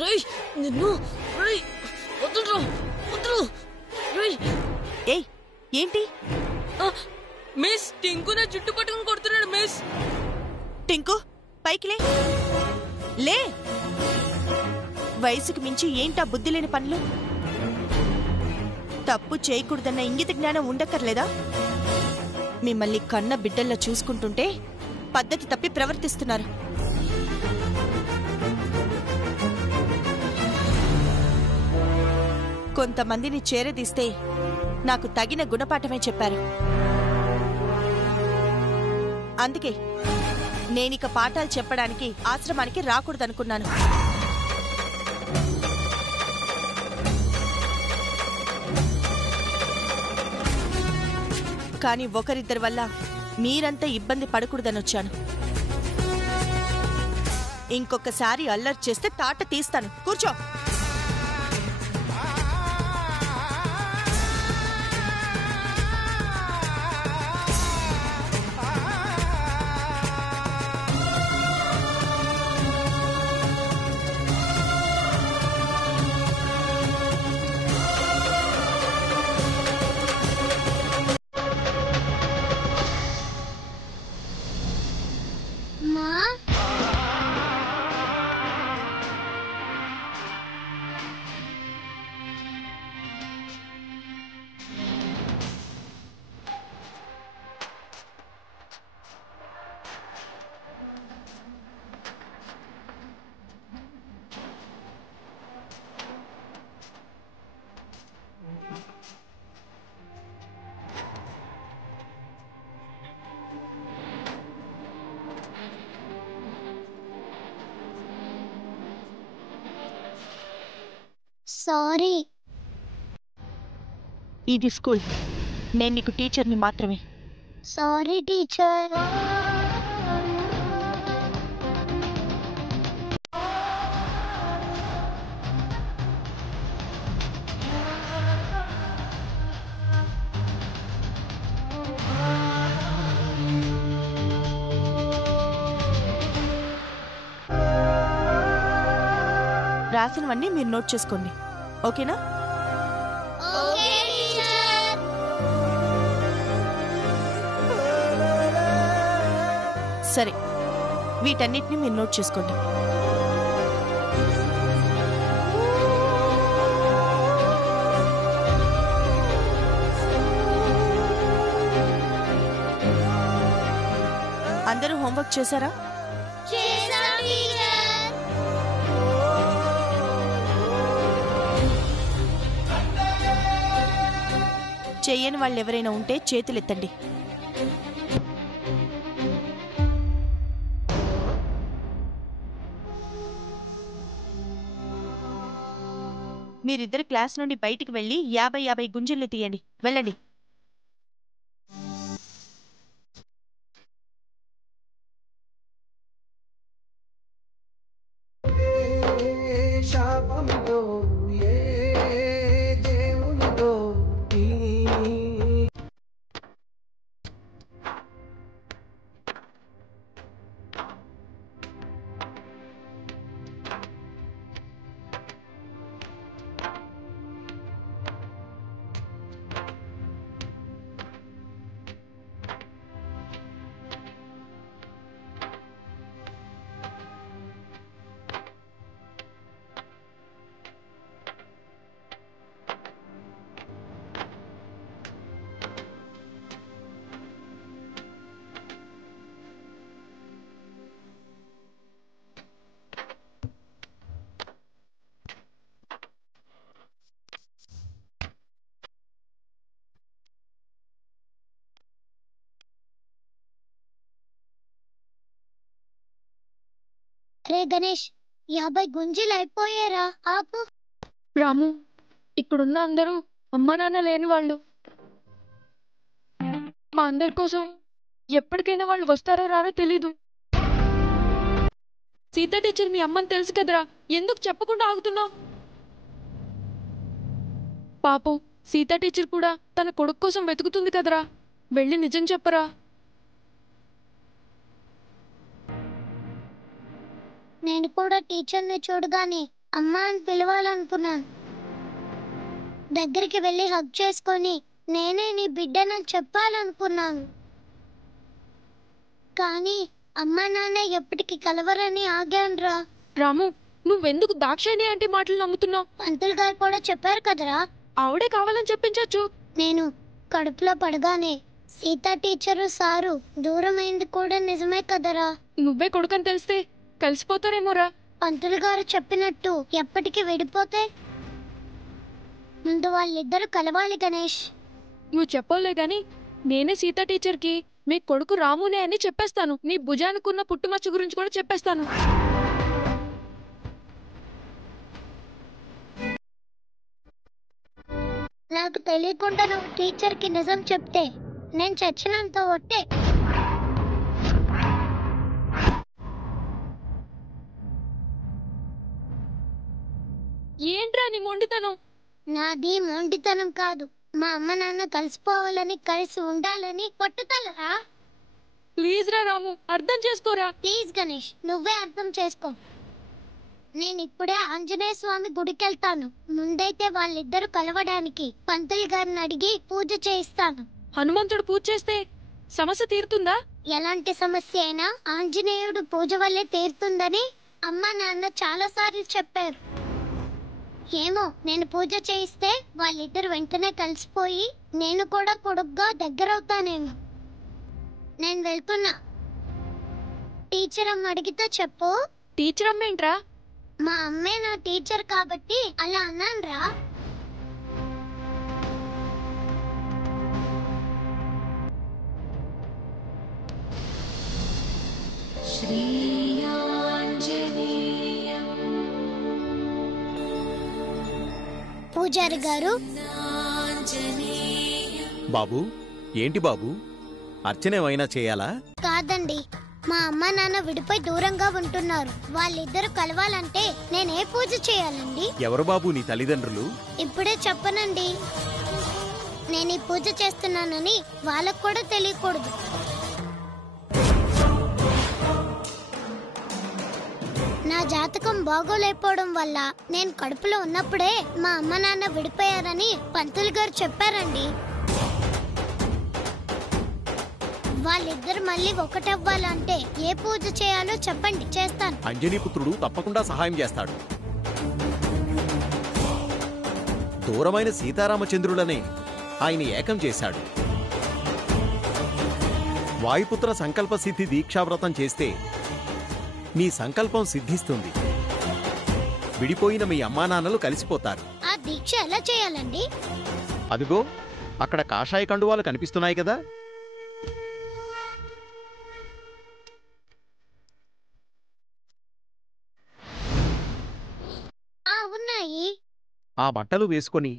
రేయ్ నిన్ను రేయ్ వదలు వదలు రేయ్ ఏయ్ ఏంటి మిస్ టింకు నా జుట్టు పట్టుకుని కొడుతున్నాడు మిస్. టింకు పైకి లే లే. వయసుకు మించి ఏంటా బుద్ధి లేని పనులు? తప్పు చేయకూడదన్న ఇంగిత జ్ఞానం ఉండక్కర్లేదా? మిమ్మల్ని కన్న బిడ్డల్లో చూసుకుంటుంటే పద్ధతి తప్పి ప్రవర్తిస్తున్నారు. కొంతమందిని చేరదీస్తే నాకు తగిన గుణపాఠమే చెప్పారు. అందుకే నేనిక పాఠాలు చెప్పడానికి ఆశ్రమానికి రాకూడదనుకున్నాను. కానీ ఒకరిద్దరి వల్ల మీరంతా ఇబ్బంది పడకూడదనొచ్చాను. ఇంకొకసారి అల్లరి చేస్తే తాట తీస్తాను. కూర్చో. సారీ. ఇది స్కూల్. నేను నీకు టీచర్ని మాత్రమే. Sorry teacher. రాసినవన్నీ మీరు నోట్ చేసుకోండి, ఓకేనా? సరే, వీటన్నిటిని మీరు నోట్ చేసుకోండి. అందరూ హోంవర్క్ చేశారా? చెయ్యని వాళ్ళు ఎవరైనా ఉంటే చేతులెత్తండి. మీరిద్దరు క్లాస్ నుండి బయటికి వెళ్ళి 50 గుంజిళ్ళు తీయండి. వెళ్ళండి. రే గణేష్, 50 గుంజీలు అయిపోయారా? ఆపు. రాము, ఇక్కడున్న అందరూ అమ్మా నాన్న లేని వాళ్ళు. మా అందరి కోసం ఎప్పటికైనా వాళ్ళు వస్తారో రారో తెలీదు. సీతా టీచర్ మీ అమ్మని తెలుసు కదరా, ఎందుకు చెప్పకుండా ఆగుతున్నావు? పాపం సీతా టీచర్ కూడా తన కొడుకు కోసం వెతుకుతుంది కదరా, వెళ్ళి నిజం చెప్పరా. నేను కూడా టీచర్ని చూడగానే అమ్మ అని పిలవాలనుకున్నాను. దగ్గరికి వెళ్ళి హగ్ చేసుకొని నేనే నీ బిడ్డనని చెప్పాలనుకున్నాను. కానీ అమ్మా నాన్న ఎప్పటికీ కలవరని ఆగానురా. రాము, నువ్వెందుకు దాక్షాయణి ఆంటీ మాటలు నమ్ముతున్నావు? పంతులు గారు కూడా చెప్పారు కదరా. ఆవిడే కావాలని చెప్పించచ్చు. నేను కడుపులో పడగానే సీతా టీచరు సారు దూరమైంది కూడా నిజమే కదరా. నువ్వే కొడుకని తెలిస్తే కలిసిపోతారేమోరా. పంతులు గారు చెప్పినట్టు ఎప్పటికీ విడిపోతే ముందు వాళ్ళిద్దరూ కలవాలి గణేష్. నువ్వు చెప్పోలే గాని నేనే సీతా టీచర్కి మీ కొడుకు రామునే అని చెప్పేస్తాను. నీ భుజానికున్న పుట్టుమచ్చ గురించి కూడా చెప్పేస్తాను. నాకు తెలియకుండా నువ్వు టీచర్కి నిజం చెప్తే నేను చచ్చినంత ఒట్టే. ఏంట్రా నీ మొండితనం? నాది మొండితనం కాదు, మా అమ్మ నాన్న కలిసిపోవాలని కలిసి ఉండాలని పట్టుదలరా. ప్లీజ్ రా రాము, అర్థం చేసుకోరా. ప్లీజ్ గణేష్, నువ్వే అర్థం చేసుకో. నేను ఇప్పుడే ఆంజనేయ స్వామి గుడికెళ్తాను. ముందైతే వాళ్ళిద్దరు కలవడానికి పంతులు గారిని అడిగి పూజ చేయిస్తాను. హనుమంతుడు పూజ చేస్తే సమస్య తీరుతుందా? ఎలాంటి సమస్య అయినా ఆంజనేయుడు పూజ వల్లే తీరుతుందని అమ్మ నాన్న చాలా సార్లు చెప్పారు. ఏమో, నేను పూజ చేయిస్తే వాళ్ళిద్దరు వెంటనే కలిసిపోయి నేను కూడా పొడుగ్గా దగ్గరవుతానేమో. నేను వెళ్తున్నా. టీచర్ అమ్మ అడిగితే చెప్పు. టీచర్ అమ్మేంట్రా? మా అమ్మే నా టీచర్ కాబట్టి అలా అన్నానురా. పూజారి గారు. బాబు, ఏంటి బాబు, అర్చనేమైనా చేయాలా? కాదండి, మా అమ్మ నాన్న విడిపోయి దూరంగా ఉంటున్నారు. వాళ్ళిద్దరు కలవాలంటే నేనే పూజ చేయాలండి? ఎవరు బాబు నీ తల్లిదండ్రులు? ఇప్పుడే చెప్పనండి. నేను ఈ పూజ చేస్తున్నానని వాళ్ళకు కూడా తెలియకూడదు. నా జాతకం బాగోలేకపోవడం వల్ల నేను కడుపులో ఉన్నప్పుడే మా అమ్మ నాన్న విడిపోయారని పంతులు గారు చెప్పారండి. వాళ్ళిద్దరు మళ్ళీ ఒకటవ్వాలంటే ఏ పూజ చేయాలో చెప్పండి, చేస్తాను. అంజనీపుత్రుడు తప్పకుండా సహాయం చేస్తాడు. దూరమైన సీతారామచంద్రులనే ఆయన ఏకం చేశాడు. వాయుపుత్ర సంకల్ప సిద్ధి దీక్షావ్రతం చేస్తే నీ సంకల్పం సిద్ధిస్తుంది. విడిపోయిన మీ అమ్మానాన్నలు కలిసిపోతారు. ఆ దీక్ష ఎలా చేయాలండి? అదిగో అక్కడ కాషాయ కండువాలు కనిపిస్తున్నాయి కదా, ఉన్నాయి. ఆ బట్టలు వేసుకొని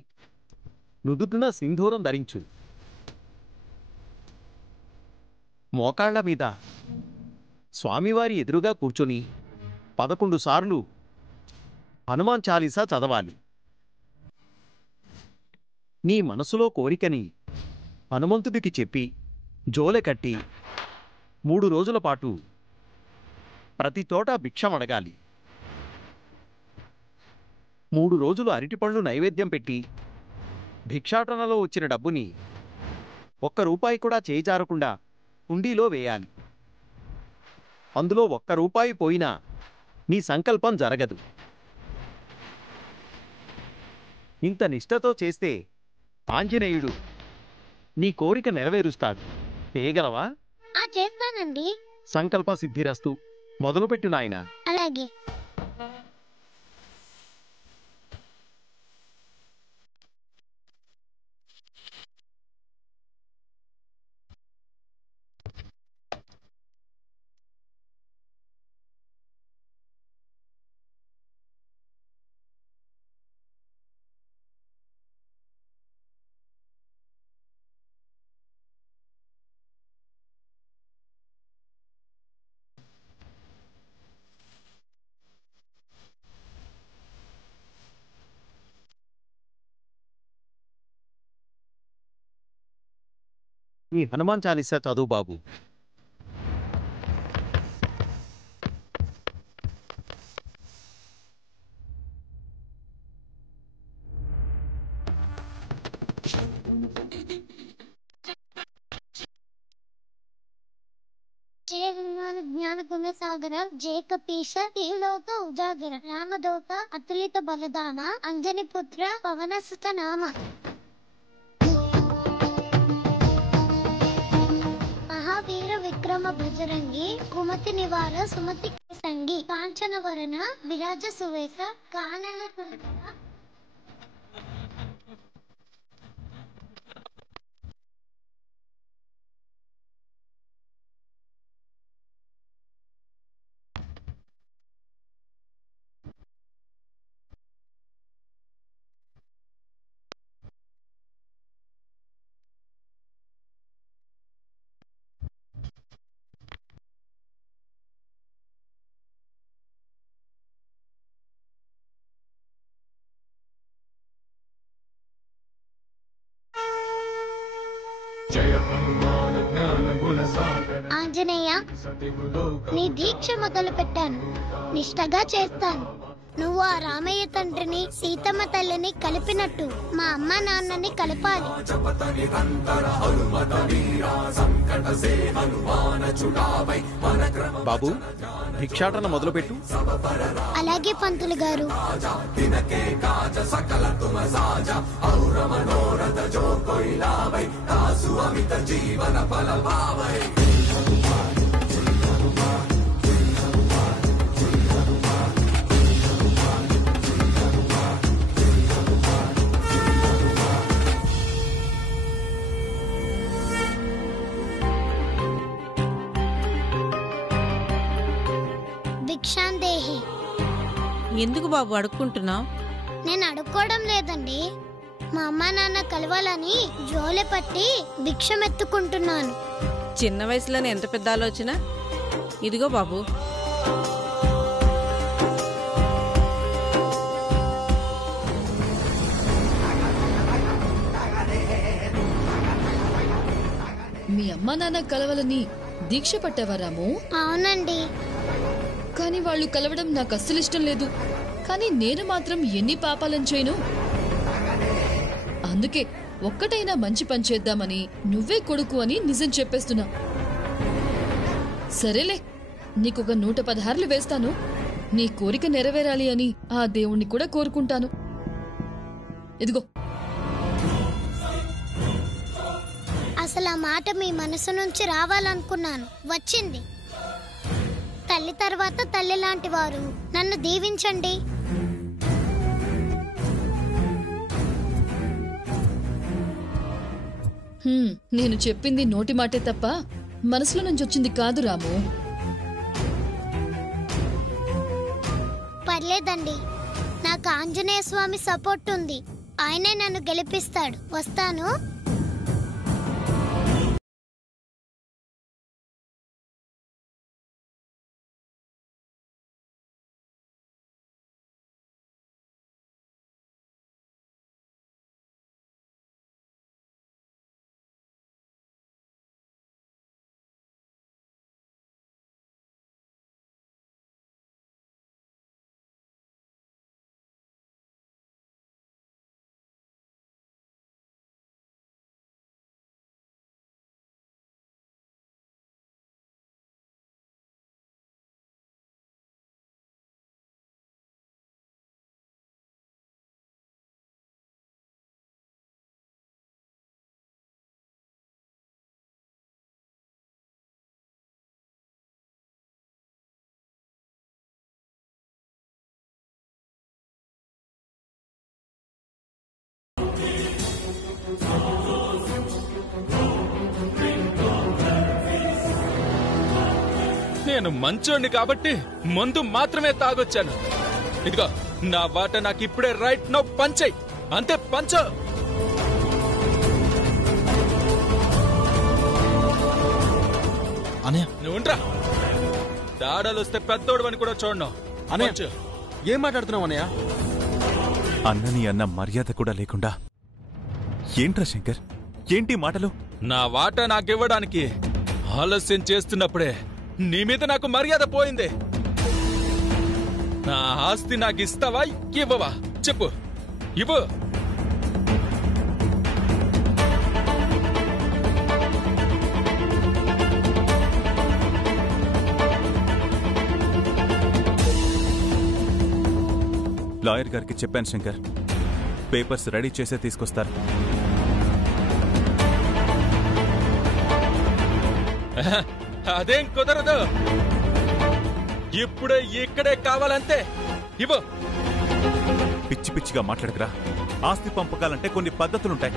నుదుటిన సింధూరం ధరించు. మోకాళ్ల మీద స్వామివారి ఎదురుగా కూర్చొని 11 సార్లు హనుమాన్ చాలీసా చదవాలి. నీ మనసులో కోరికని హనుమంతుడికి చెప్పి జోలె కట్టి 3 రోజుల పాటు ప్రతి చోట భిక్షం అడగాలి. 3 రోజులు అరటిపళ్ళు నైవేద్యం పెట్టి భిక్షాటనలో వచ్చిన డబ్బుని 1 రూపాయి కూడా చేజారకుండా హుండీలో వేయాలి. అందులో 1 రూపాయి పోయినా నీ సంకల్పం జరగదు. ఇంత నిష్ఠతో చేస్తే ఆంజనేయుడు నీ కోరిక నెరవేరుస్తాడు. చేయగలవా? చేస్తానండి. సంకల్ప సిద్ధిరస్తు. మొదలుపెట్టు నాయనా. అలాగే. ఈ హనుమాన్ చాలీసా చదువు బాబు. గుణసాగర జేకపీశ తీలోక ఉజాగర రామదోత అతులిత బలదాన అంజనిపుత్ర పవనసుత నామ మహావీర విక్రమ భజరంగి కుమతి నివార సుమతి సంగి కాంచనవరణ విరాజ సువేశ కానన ఆంజనేయ, నీ దీక్ష మొదలు పెట్టాను, నిష్టగా చేస్తాను. నువ్వు ఆ రామయ్య తండ్రిని సీతమ్మ తల్లిని కలిపినట్టు మా అమ్మ నాన్నని కలపాలి. బాబు, భిక్షాటన మొదలుపెట్టు. అలాగే పంతులు గారు. భిక్షాందేహి. ఎందుకు బాబు అడుక్కుంటున్నావు? నేను అడుక్కోవడం లేదండి, మా అమ్మ నాన్న కలవాలని జోలె పట్టి భిక్షమెత్తుకుంటున్నాను. చిన్న వయసులోనే ఎంత పెద్ద ఆలోచన. ఇదిగో బాబు. మీ అమ్మా నాన్న కలవాలని దీక్ష పట్టావా రాము? అవునండి. కానీ వాళ్ళు కలవడం నాకు అస్సలు ఇష్టం లేదు. కానీ నేను మాత్రం ఎన్ని పాపాలను చేయను. అందుకే ఒక్కటైనా మంచి పని చేద్దామని నువ్వే కొడుకు అని నిజం చెప్పేస్తున్నా. సరేలే, నీకొక 116 వేస్తాను. నీ కోరిక నెరవేరాలి అని ఆ దేవుణ్ణి కూడా కోరుకుంటాను. ఇదిగో. అసలు ఆ మాట మీ మనసు నుంచి రావాలనుకున్నాను, వచ్చింది. తల్లి తర్వాత తల్లి లాంటి వారు నన్ను దీవించండి. నేను చెప్పింది నోటి మాటే తప్ప మనసులో నుంచి వచ్చింది కాదు రాము. పర్లేదండి, నాకు ఆంజనేయ స్వామి సపోర్ట్ ఉంది. ఆయనే నన్ను గెలిపిస్తాడు. వస్తాను. నేను మంచోడిని కాబట్టి మందు మాత్రమే తాగొచ్చాను. ఇదిగో నా వాట నాకు ఇప్పుడే రైట్ నౌ పంచై, అంతే పంచ. నువ్వుంట్రా, దాడాలు వస్తే పెద్దోడు అని కూడా చూడను. అనయ్య, ఏం మాట్లాడుతున్నావు అనయ్య? అన్నని అన్న మర్యాద కూడా లేకుండా ఏంట్రా శంకర్, ఏంటి మాటలు? నా వాట నాకివ్వడానికి ఆలస్యం చేస్తున్నప్పుడే నీ మీద నాకు మర్యాద పోయింది. నా ఆస్తి నాకు ఇస్తావా ఇవ్వవా చెప్పు, ఇవ్వు. లాయర్ గారికి చెప్పాను శంకర్, పేపర్స్ రెడీ చేసే తీసుకొస్తారు. అదేం కుదరదు. ఇప్పుడే ఇక్కడే కావాలంతే. ఇవ్వు. పిచ్చి పిచ్చిగా మాట్లాడకురా. ఆస్తి పంపకాలంటే కొన్ని పద్ధతులుంటాయి,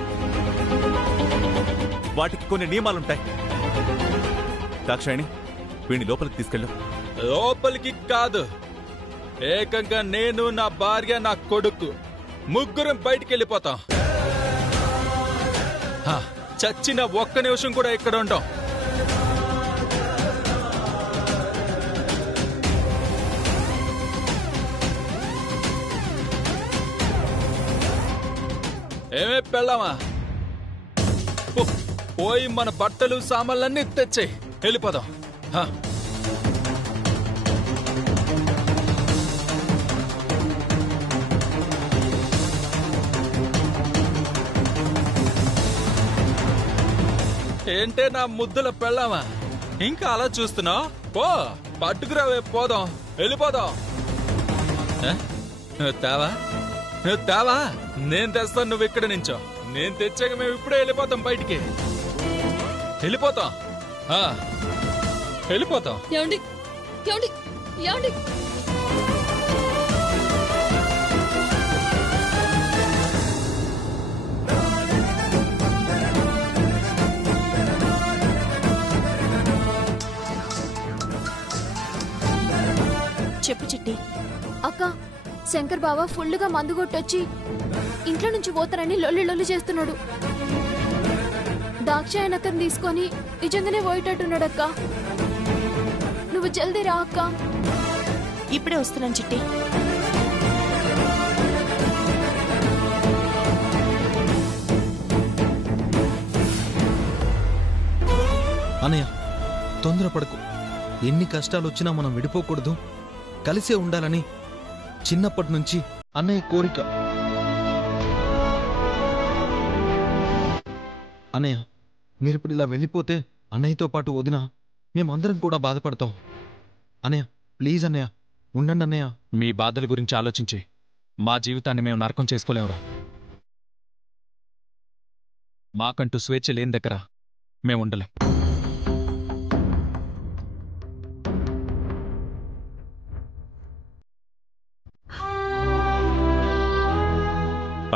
వాటికి కొన్ని నియమాలుంటాయి. దాక్షాయణి, వీడిని లోపలికి తీసుకెళ్ళు. లోపలికి కాదు, ఏకంగా నేను, నా భార్య, నా కొడుకు ముగ్గురం బయటికి వెళ్ళిపోతాం. చచ్చిన ఒక్క నిమిషం కూడా ఇక్కడ ఉంటాం. ఏమే పెళ్ళామా, పోయి మన బట్టలు సామాన్లన్నీ తెచ్చేయి, వెళ్ళిపోదాం. ఏంటే నా ముద్దుల పెళ్ళామా, ఇంకా అలా చూస్తున్నావు? పో, పట్టుకురావే, పోదాం, వెళ్ళిపోదాం. నువ్వు తేవా, నేను తెస్తాను, నువ్వు ఇక్కడ నుంచో. నేను తెచ్చాక మేము ఇప్పుడే వెళ్ళిపోతాం, బయటికి వెళ్ళిపోతాం. వెళ్ళిపోతాం. ఏమండి ఏమండి ఏమండి చెప్పు చిట్టి. అక్క, శంకర్ బావ ఫుల్లుగా మందు కొట్టొచ్చి ఇంట్లో నుంచి పోతారని లొల్లి లొల్లి చేస్తున్నాడు. దాక్షాయనక్కని తీసుకొని నిజంగానే పోయేటట్టున్నాడక్క. నువ్వు జల్దీ రా అక్క. ఇప్పుడే వస్తున్నాను చిట్టి. అనయ్య, తొందరపడకు. ఎన్ని కష్టాలు వచ్చినా మనం విడిపోకూడదు, కలిసే ఉండాలని చిన్నప్పటి నుంచి అన్నయ్య కోరిక. అన్నయ్య, మీరిప్పుడు ఇలా వెళ్ళిపోతే అన్నయ్యతో పాటు వదిన మేమందరం కూడా బాధపడతాం. అన్నయ్య, ప్లీజ్ అన్నయ్య, ఉండండి అన్నయ్య. మీ బాధల గురించి ఆలోచించి మా జీవితాన్ని మేము నరకం చేసుకోలేమురా. మాకంటూ స్వేచ్ఛ లేని దగ్గర మేము ఉండలేం.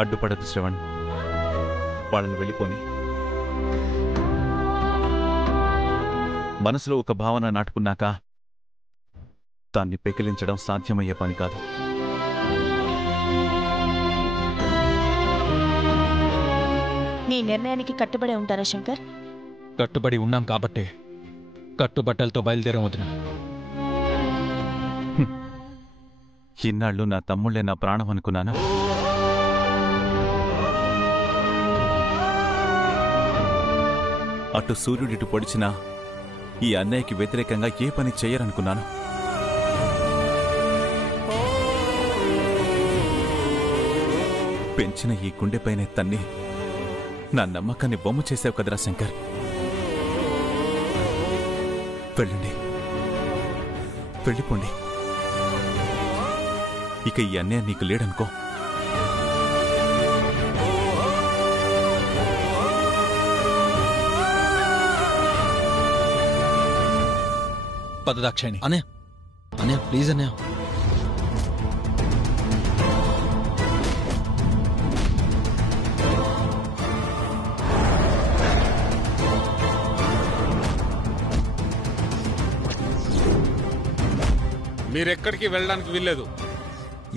అడ్డుపడదు శ్రవణ్, వాళ్ళని వెళ్ళిపోని. మనసులో ఒక భావన నాటుకున్నాక దాన్ని పెకిలించడం సాధ్యమయ్యే పని కాదు. నీ నిర్ణయానికి కట్టుబడి ఉంటారా శంకర్? కట్టుబడి ఉన్నాం కాబట్టే కట్టుబట్టలతో బయలుదేరం వదిన. ఇన్నాళ్ళు నా తమ్ముళ్లే నా ప్రాణం అనుకున్నాను. అటు సూర్యుడిటు పొడిచినా ఈ అన్నయ్యకి వ్యతిరేకంగా ఏ పని చెయ్యరనుకున్నాను. పెంచిన ఈ గుండెపైనే తన్ని నా నమ్మకాన్ని బొమ్మ చేశావు కదరా శంకర్. వెళ్ళండి, వెళ్ళిపోండి. ఇక ఈ అన్నయ్య నీకు లేడనుకో. పదదాక్షాయణి. అన్నయ్య, అన్నయ్య ప్లీజ్ అన్నయ్య. మీరెక్కడికి వెళ్ళడానికి వీల్లేదు.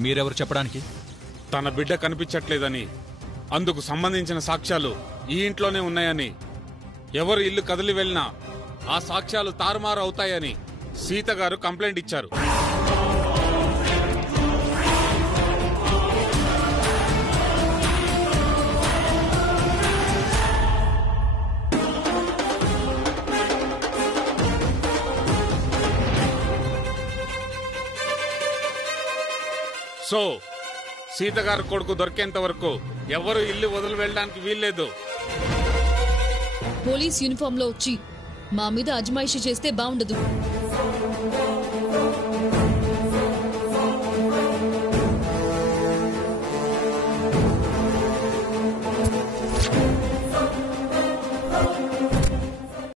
మీరెవరు చెప్పడానికి? తన బిడ్డ కనిపించట్లేదని, అందుకు సంబంధించిన సాక్ష్యాలు ఈ ఇంట్లోనే ఉన్నాయని, ఎవరు ఇల్లు కదిలి వెళ్ళినా ఆ సాక్ష్యాలు తారుమారు అవుతాయని సీత గారు కంప్లైంట్ ఇచ్చారు. సో సీత గారు కొడుకు దొరికేంత వరకు ఎవరు ఇల్లు వదిలి వెళ్ళడానికి వీల్లేదు. పోలీస్ యూనిఫామ్ లో వచ్చి మా మీద అజమాయిషీ చేస్తే బాగుండదు.